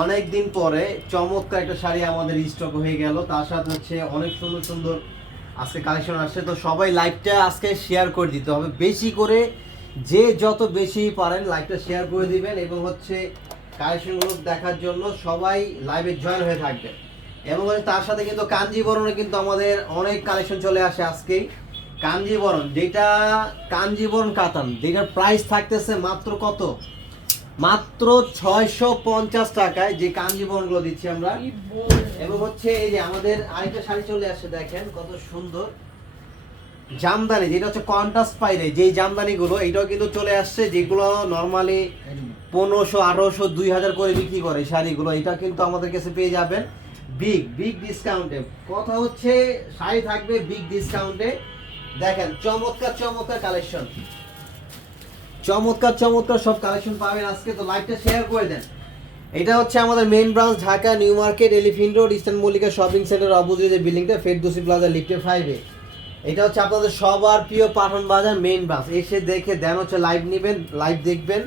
অনেক দিন পরে চমৎকার একটা শাড়ি আমাদের স্টক হয়ে গেল। তার সাথে হচ্ছে অনেক সুন্দর সুন্দর আজকে কালেকশন আসছে। তো সবাই লাইভটা আজকে শেয়ার করে দিতে হবে। বেশি করে যে যত বেশি পারেন লাইভটা শেয়ার করে দিবেন এবং হচ্ছে কালেকশনগুলো দেখার জন্য সবাই লাইভে জয়েন হয়ে থাকবেন। এবং হচ্ছে তার সাথে কিন্তু কাঞ্জিবরণে কিন্তু আমাদের অনেক কালেকশন চলে আসে আজকেই কাঞ্জিবরণ যেটা কাঞ্জিবরণ কাতান, যেটার প্রাইস থাকতেছে মাত্র কত? মাত্র ছয়শো পঞ্চাশ টাকায় যে কাঞ্জিবরণগুলো দিচ্ছি আমরা। এবং হচ্ছে এই যে আমাদের আরেকটা শাড়ি চলে আসছে দেখেন কত সুন্দর। জামদানি যেটা হচ্ছে কন্ট্রাস্ট পাইলে যেই জামদানিগুলো এটাও কিন্তু চলে আসছে যেগুলো নর্মালি পনেরোশো আঠারোশো দুই হাজার করে বিক্রি করে শাড়িগুলো এটা কিন্তু আমাদের কাছে পেয়ে যাবেন। বিগ বিগ ডিসকাউন্টে কথা হচ্ছে শাড়ি থাকবে বিগ ডিসকাউন্টে দেখেন চমৎকার চমৎকার কালেকশন চমৎকার চমৎকার সব কালেকশন পাবেন আজকে, তো লাইভটা শেয়ার করে দেন। এটা হচ্ছে আমাদের main branch Dhaka New Market Elephant Road Eastern Mallika Shopping Centre opposite যে বিল্ডিংটা ফেরদোসি প্লাজা লিফটে ফাইভে এটা হচ্ছে আপনাদের সবার প্রিয় পাঠন বাজার মেইন ব্রাঞ্চ এসে দেখে দেন হচ্ছে লাইভ নেবেন লাইভ দেখবেন,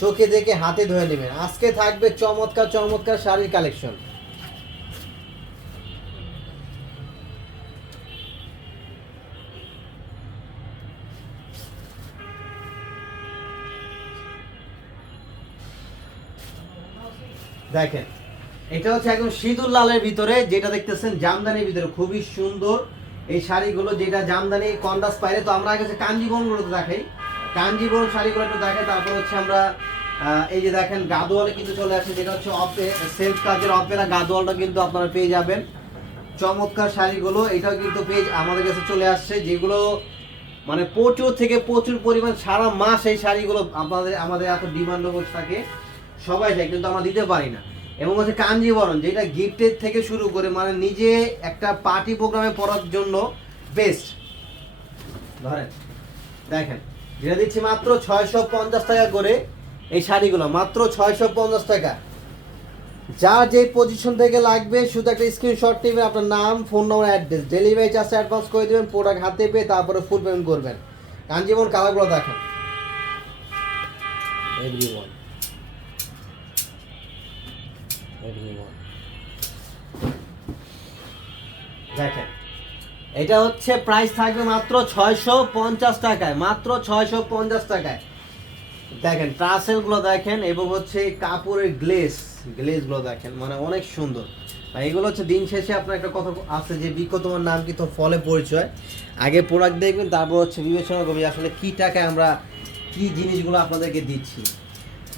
চোখে দেখে হাতে ধরে নেবেন। আজকে থাকবে চমৎকার চমৎকার শাড়ির কালেকশন দেখেন, এটা হচ্ছে একদম সিঁদুর লালের ভিতরে, যেটা দেখতেছেন জামদানির ভিতরে, খুবই সুন্দর। এই শাড়িগুলো যেটা জামদানি, কন্ডাস পাইলে তো আমরা আগে কাঞ্জিবরণগুলো তো দেখাই। কাঞ্জিবরণ শাড়িগুলো একটু দেখাই, তারপর হচ্ছে আমরা এই যে দেখেন গাদোয়ালে কিন্তু চলে আসে, যেটা হচ্ছে অপে সেলফ কাজের অপেরা গাদোয়ালটা কিন্তু আপনারা পেয়ে যাবেন। চমৎকার শাড়িগুলো, এটাও কিন্তু পেয়ে আমাদের কাছে চলে আসছে, যেগুলো মানে প্রচুর থেকে প্রচুর পরিমাণ সারা মাস এই শাড়িগুলো আমাদের আমাদের এত ডিমান্ড থাকে। সবাই চাই কিন্তু আমরা দিতে পারি না। এবং হচ্ছে কাঞ্জিবরণ, যেটা গিফটের থেকে শুরু করে মানে নিজে একটা পার্টি প্রোগ্রামে পড়ার জন্য বেস্ট ধরেন, দেখেন, যেটা দিচ্ছি মাত্র ছয়শো পঞ্চাশ টাকা করে এই শাড়িগুলো, মাত্র ছয়শো পঞ্চাশ টাকা। যার যে পজিশন থেকে লাগবে, শুধু একটা স্ক্রিনশট নেবেন, আপনার নাম phone number address delivery charge advance করে দেবেন প্রোডাক্ট হাতে পেয়ে তারপরে ফুল পেমেন্ট করবেন। কাঞ্জিবরণ কালারগুলো দেখেন। এভরিওয়ান দেখেন, এটা হচ্ছে প্রাইস থাকবে মাত্র ছয়শো পঞ্চাশ টাকায়, মাত্র ছয়শো পঞ্চাশ টাকায়। দেখেন ট্রাসেলগুলো দেখেন, এবং হচ্ছে কাপড়ের গ্লেস গ্লেসগুলো দেখেন মানে অনেক সুন্দর। এগুলো হচ্ছে দিন শেষে আপনার একটা কথা আছে যে বিক্ষ তোমার নাম কি? তো ফলে পরিচয়। আগে প্রোডাক্ট দেখবেন, তারপর হচ্ছে বিবেচনা করবেন যে আসলে কি টাকায় আমরা কি জিনিসগুলো আপনাদেরকে দিচ্ছি।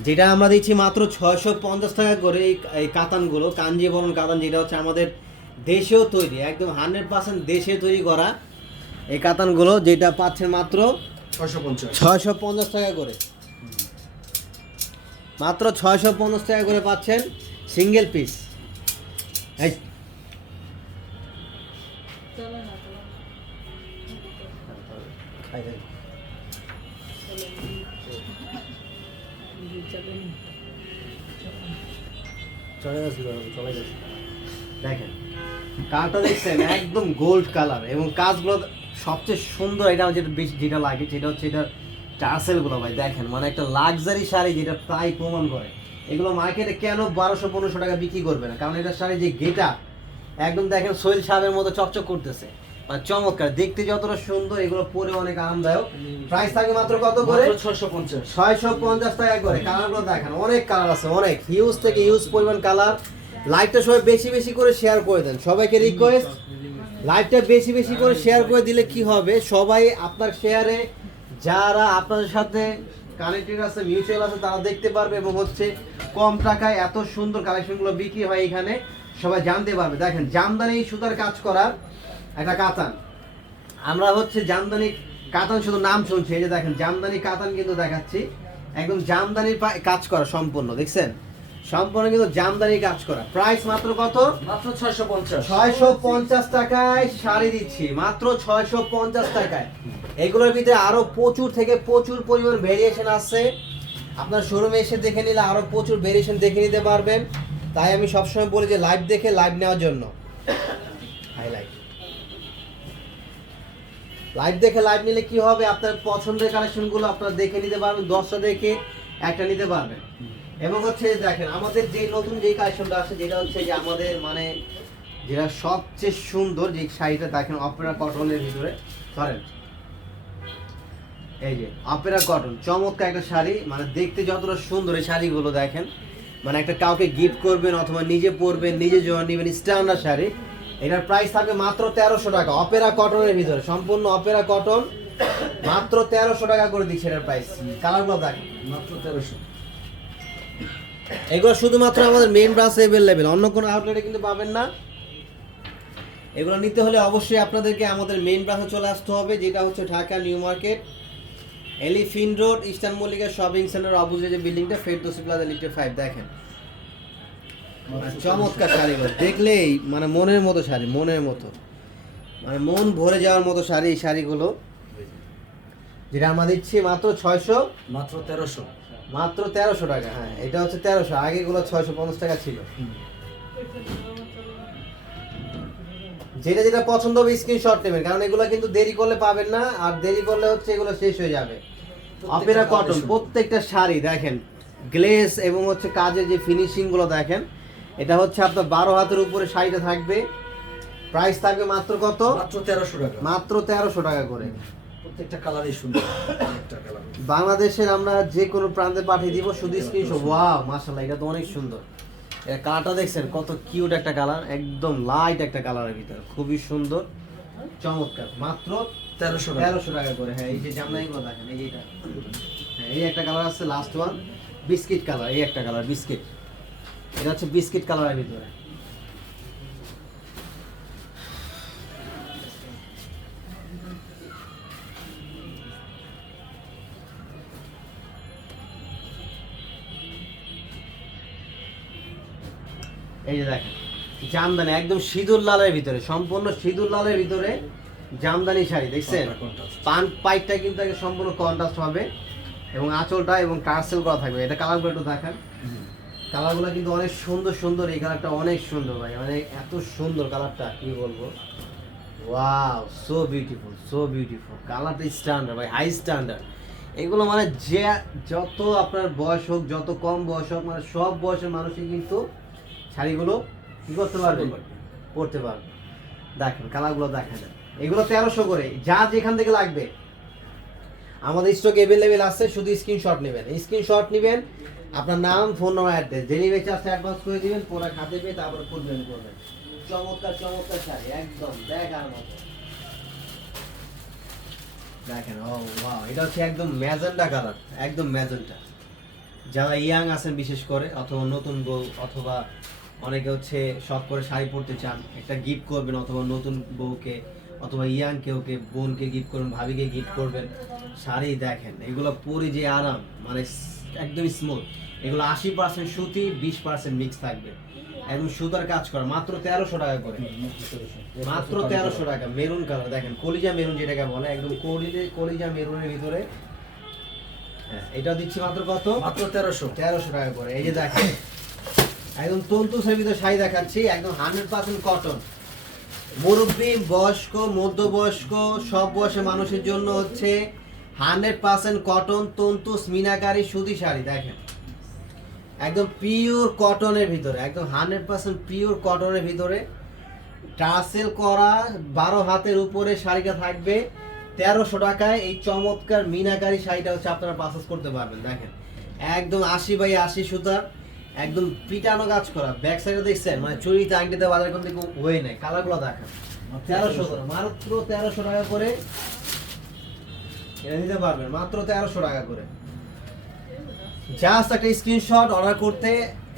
যেটা আমরা দিচ্ছি মাত্র ছয়শো পঞ্চাশ টাকা করে এই এই কাতানগুলো কাঞ্জিবরণ কাতান যেটা হচ্ছে আমাদের দেশেও তৈরি একদম হান্ড্রেড পার্সেন্ট দেশে তৈরি করা এই কাতানগুলো যেটা পাচ্ছেন মাত্র ছয়শো পঞ্চাশ। ছয়শো পঞ্চাশ টাকা করে। মাত্র ছয়শো পঞ্চাশ টাকা করে পাচ্ছেন সিঙ্গেল পিস। এই। খাই দেন। দেখেন, কালারটা দেখছেন, একদম গোল্ড কালার এবং কাজগুলো সবচেয়ে সুন্দর, এটা যেটা বেশি যেটা লাগে, সেটা হচ্ছে এটা টার্সেলগুলো ভাই, দেখেন মানে একটা লাক্সারি শাড়ি যেটা প্রায় প্রমাণ করে। এগুলো মার্কেটে কেন বারোশো, পনেরোশো টাকা বিক্রি করবে না? কারণ এটা শাড়ি যে গেটা একদম দেখেন সোহেল সাহেবের মতো চকচক করতেছে। মানে চমৎকার দেখতে যতটা সুন্দর এগুলো পরে অনেক আরামদায়ক। প্রাইস থাকে মাত্র কত করে? ছয়শো পঞ্চাশ। ছয়শো পঞ্চাশ টাকা করে। কালারগুলো দেখেন অনেক কালার আছে অনেক। হিউজ থেকে হিউজ পরিমাণ কালার। লাইভটা সবাই বেশি বেশি করে শেয়ার করে দেন। সবাইকে রিকোয়েস্ট লাইভটা বেশি বেশি করে শেয়ার করে দিলে কি হবে? সবাই আপনার শেয়ারে যারা আপনাদের সাথে কানেক্টেড আছে মিউচুয়াল আছে তারা দেখতে পারবে এবং হচ্ছে কম টাকায় এত সুন্দর কালেকশনগুলো বিক্রি হয় এখানে। সবাই জানতে পারবে। দেখেন জামদানি সুতার কাজ করার একটা কাতান। আমরা হচ্ছে জামদানি কাতান শুধু নাম শুনছি এই যে দেখেন জামদানি কাতান কিন্তু দেখাচ্ছি। একদম জামদানির কাজ করা সম্পূর্ণ দেখছেন? সম্পূর্ণ কিন্তু জামদানি কাজ করা। প্রাইস মাত্র কত? মাত্র ছয়শো পঞ্চাশ। ছয়শো পঞ্চাশ টাকায় শাড়ি দিচ্ছি মাত্র ছয়শো পঞ্চাশ টাকায়। এগুলোর ভিতরে আরও প্রচুর থেকে প্রচুর পরিমাণ ভেরিয়েশন আছে। আপনার শোরুমে এসে দেখে নিলে আরও প্রচুর ভেরিয়েশন দেখে নিতে পারবেন। তাই আমি সবসময় বলি যে লাইভ দেখে লাইভ নেওয়ার জন্য। হাইলাইট লাইভ দেখে লাইভ নিলে কি হবে? আপনার পছন্দের কালেকশনগুলো আপনারা দেখে নিতে পারবেন, দশটা দেখে একটা নিতে পারবেন। এবং হচ্ছে দেখেন, আমাদের যে নতুন যে কালেকশনটা আছে যেটা হচ্ছে যে আমাদের মানে যেটা সবচেয়ে সুন্দর যে শাড়িটা, দেখেন অপেরা কটনের ভিতরে। ধরেন, এই যে অপেরা কটন চমৎকার একটা শাড়ি। মানে দেখতে যতটা সুন্দর এই শাড়িগুলো দেখেন। মানে একটা কাউকে গিফট করবেন অথবা নিজে পরবেন নিজে জন্য নেবেন স্ট্যান্ডার্ড শাড়ি। এটার প্রাইস থাকবে মাত্র তেরোশো টাকা। অপেরা কটনের ভিতরে, সম্পূর্ণ অপেরা কটন মাত্র তেরোশো টাকা করে দিচ্ছে এটার প্রাইস কালারগুলো দেখেন, মাত্র তেরোশো। এগুলো শুধুমাত্র আমাদের মেন ব্রাঞ্চে অ্যাভেলেবেল অন্য কোনো আউটলেটে কিন্তু পাবেন না। এগুলো নিতে হলে অবশ্যই আপনাদেরকে আমাদের মেন ব্রাঞ্চে চলে আসতে হবে, যেটা হচ্ছে Dhaka New Market. Elephant Road, Eastern Mallika Shopping Centre, অপোজিটে যে বিল্ডিংটা ফেরদৌসি প্লাজা লিফটে ফাইভ দেখেন। চমৎকার শাড়িগুলো দেখলেই মানে মনের মতো শাড়ি মনের মতো। মানে মন ভরে যাওয়ার মতো শাড়ি এই শাড়িগুলো। যেটা আমরা দিচ্ছি মাত্র ছয়শো? মাত্র তেরোশো। মাত্র তেরোশো টাকা হ্যাঁ এটা হচ্ছে তেরোশো। আগেগুলো ছয়শো পঞ্চাশ টাকা ছিল। যেটা যেটা পছন্দ হবে স্ক্রিনশট নেবেন কারণ এগুলো কিন্তু দেরি করলে পাবেন না আর দেরি করলে হচ্ছে এগুলো শেষ হয়ে যাবে। অপেরা কটন প্রত্যেকটা শাড়ি দেখেন গ্লেস এবং হচ্ছে কাজের যে ফিনিশিংগুলো দেখেন এটা হচ্ছে আপনার বারো হাতের উপরে শাড়িটা থাকবে। প্রাইস থাকবে মাত্র কত? মাত্র তেরোশো টাকা। মাত্র তেরোশো টাকা করে। প্রত্যেকটা কালারই সুন্দর। কালার। বাংলাদেশের আমরা যে কোনো প্রান্তে পাঠিয়ে দিব শুধু স্ক্রিনশট ওয়াও মাশাআল্লাহ এটা তো অনেক সুন্দর। এটা কালারটা দেখছেন কত কিউট একটা কালার একদম লাইট একটা কালারের ভিতরে। খুবই সুন্দর চমৎকার। মাত্র তেরোশো তেরোশো টাকা করে। হ্যাঁ এই যে জামদানিগুলো দেখেন এই যে এটা। হ্যাঁ এই একটা কালার আছে লাস্ট ওয়ান বিস্কিট কালার এই একটা কালার বিস্কিট এটা হচ্ছে বিস্কিট কালারের ভিতরে এই যে দেখেন জামদানি একদম সিঁদুর লালের ভিতরে সম্পূর্ণ সিঁদুর লালের ভিতরে জামদানি শাড়ি দেখছেন. পান পাইপটা কিন্তু সম্পূর্ণ কন্ট্রাস্ট হবে এবং আঁচলটা এবং টার্সেল করা থাকবে এটা কালারগুলো একটু দেখান। কালারগুলো কিন্তু অনেক সুন্দর সুন্দর এই কালারটা অনেক সুন্দর ভাই মানে এত সুন্দর কালারটা কি বলব? Wow so beautiful so beautiful কালারটা স্ট্যান্ডার্ড ভাই হাই স্ট্যান্ডার্ড এগুলো মানে যে যত আপনার বয়স হোক যত কম বয়স হোক মানে সব বয়সের মানুষই কিন্তু শাড়িগুলো কি করতে পারবে? পড়তে পারবে। দেখেন কালারগুলো দেখা যায় এগুলো তেরোশো করে যা যেখান থেকে লাগবে। আমাদের স্টক অ্যাভেলেবেল আছে শুধু স্ক্রিনশট নেবেন। স্ক্রিনশট নেবেন আপনার নাম ফোন নাম্বার অ্যাড্রেস ডেলিভারি চার্জটা অ্যাডভান্স করে দিবেন পুরো খাতে পেয়ে তারপরে পেমেন্ট করবেন। চমৎকার চমৎকার শাড়ি, একদম দেখার মতো। দেখেন, ও ওয়াও এটা হচ্ছে একদম ম্যাজেন্টা কালার একদম ম্যাজেন্টা। যারা ইয়াং আছেন, বিশেষ করে, অথবা নতুন বউ, অথবা অনেকে হচ্ছে শখ করে শাড়ি পরতে চান, একটা গিফট করবেন, অথবা নতুন বউকে অথবা ইয়াং কেউকে বোনকে গিফট করবেন ভাবিকে গিফট করবেন শাড়ি দেখেন এগুলো পরে যে আরাম মানে একদম স্মুথ এগুলো আশি পার্সেন্ট সুতি বিশ পার্সেন্ট মিক্স থাকবে। একদম সুতার কাজ করা মাত্র তেরোশো টাকা করে। মাত্র তেরোশো। টাকা মেরুন কালার দেখেন কলিজা মেরুন যেটাকে বলে একদম কলিজে কলিজা মেরুনের ভিতরে। হ্যাঁ, এটা দিচ্ছি মাত্র কত? মাত্র তেরোশো। তেরোশো টাকা করে এই যে দেখেন। একদম তন্তু ভিতরে শাড়ি দেখাচ্ছি একদম হান্ড্রেড পার্সেন্ট কটন মুরব্বী, বয়স্ক, মধ্যবয়স্ক, সব বয়সের মানুষের জন্য হচ্ছে হান্ড্রেড পার্সেন্ট কটন তন্তুস, মিনাকারি, সুতি শাড়ি, দেখেন। একদম পিওর কটনের ভিতরে, একদম হান্ড্রেড পার্সেন্ট পিওর কটনের ভিতরে। টার্সেল করা, বারো হাতের উপরে শাড়িটা থাকবে, তেরোশো টাকায় এই চমৎকার মিনাকারি শাড়িটা হচ্ছে আপনারা পারচেস করতে পারবেন, দেখেন। একদম আশি বাই আশি সুতার একদম পিটানো কাজ করা। ব্যাক সাইডে দেখছেন মানে চুরিতে আংটিতে বাজার করতে কোনো ওয়ে নেই কালারগুলো দেখেন। তেরোশো করে মাত্র তেরোশো টাকা করে এটা নিতে পারবেন মাত্র তেরোশো টাকা করে। জাস্ট একটা স্ক্রিনশট অর্ডার করতে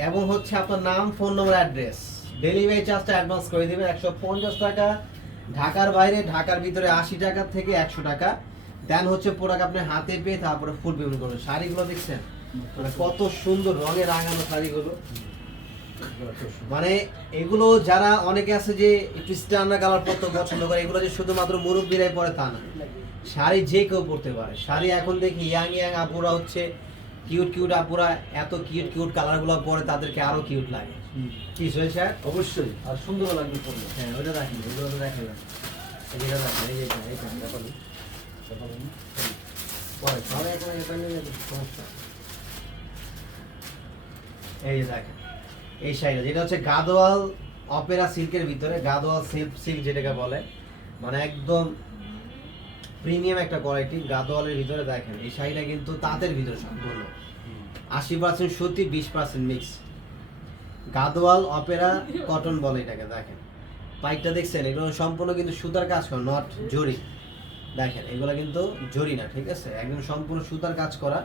এবং হচ্ছে আপনার নাম ফোন নম্বর অ্যাড্রেস ডেলিভারি চার্জটা অ্যাডভান্স করে দিবেন একশো পঞ্চাশ টাকা। ঢাকার বাইরে ঢাকার ভিতরে আশি টাকা থেকে একশো টাকা। দেন হচ্ছে প্রোডাক্ট আপনি হাতে পেয়ে তারপরে ফুড পেমেন্ট করবেন। শাড়িগুলো দেখছেন? কত সুন্দর রঙে রাঙানো শাড়িগুলো। মানে এগুলো যারা অনেকে আছে যে একটু স্ট্যান্ডার্ড কালার পরতে পছন্দ করে এগুলো যে শুধুমাত্র মুরব্বীরাই পরে তা না। শাড়ি যে কেউ পরতে পারে। শাড়ি এখন দেখি ইয়াং ইয়াং আপুরা হচ্ছে কিউট কিউট আপুরা এত কিউট কিউট কালারগুলো পরে তাদেরকে আরও কিউট লাগে। কি সোহেল স্যার? অবশ্যই আর সুন্দর লাগবে পড়লে হ্যাঁ ওটা রাখেন ওগুলো তো দেখেন এই যে এটা পরে এখন এটা নিয়ে সমস্যা। এই যে দেখেন, এই শাড়িটা, যেটা হচ্ছে গাদোয়াল অপেরা সিল্কের ভিতরে, গাদোয়াল সিল্ক সিল্ক যেটাকে বলে মানে একদম প্রিমিয়াম একটা কোয়ালিটি গাদোয়ালের ভিতরে দেখেন, এই শাড়িটা কিন্তু তাঁতের ভিতরে সম্পূর্ণ। আশি পার্সেন্ট সুতি, বিশ percent mix Gadwal opera cotton বলে এটাকে, দেখেন। পাইকটা দেখছেন? এগুলো সম্পূর্ণ কিন্তু সুতার কাজ করা নট জরি। দেখেন, এগুলো কিন্তু জরি না, ঠিক আছে? একদম সম্পূর্ণ সুতার কাজ করা।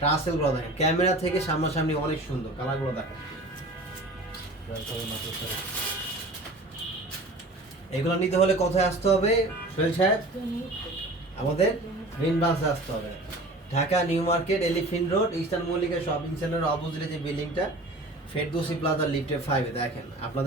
ট্রাসেলগুলো দেখেন ক্যামেরা থেকে সামনাসামনি অনেক সুন্দর, কালারগুলো দেখেন। এগুলো নিতে হলে কোথায় আসতে হবে? সোহেল সাহেব? আমাদের গ্রিন ব্রাঞ্চে আসতে হবে। Dhaka, New Market Elephant Road, Eastern Mallika Shopping Centre অপোজিটে যে বিল্ডিংটা, ফেরদৌসি প্লাজা লিফটে ফাইভে দেখেন, আপনাদের